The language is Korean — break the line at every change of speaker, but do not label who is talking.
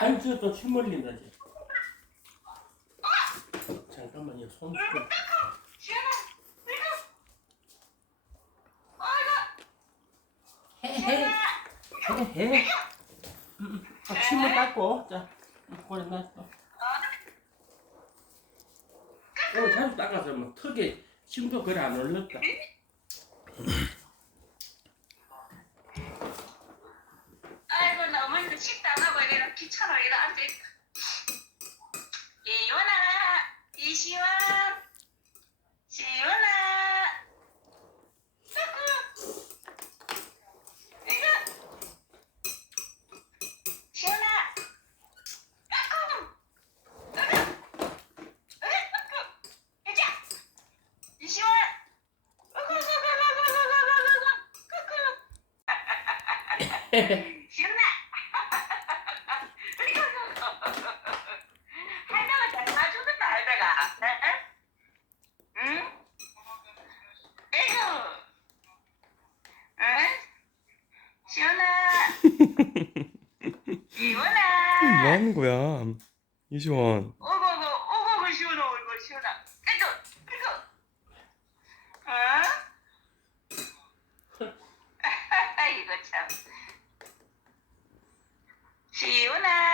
아니 저또침 흘린다 지 잠깐만요 손 좀.
시원아, 이거,
해해 해해 아, 침을 닦고. 자 고래 놨어. 오늘 자주 닦아서 뭐 턱에 침도 그래 안 올렸다.
아이고 너무 식도 안 하고 이래 귀찮아 이래 앉아 있다. 이원아, 이시원, 시원아. 아이고, 이거, 시원아. 아이고, 아이고, 아이고, 여자, 이시원. 아이고, 아이고, 아이고, 아이고, 아이고, 아이고. 시원아! 할배가 잘 봐주겠다, 할배가. 응? 에휴. 응? 시원아! 시원아!
뭐 거야? 이시원.
오고, 오고, 오고, 오고, 시원아, 오고, 시원아. 아이고, 아이고. 어? 이거 참. 시원아!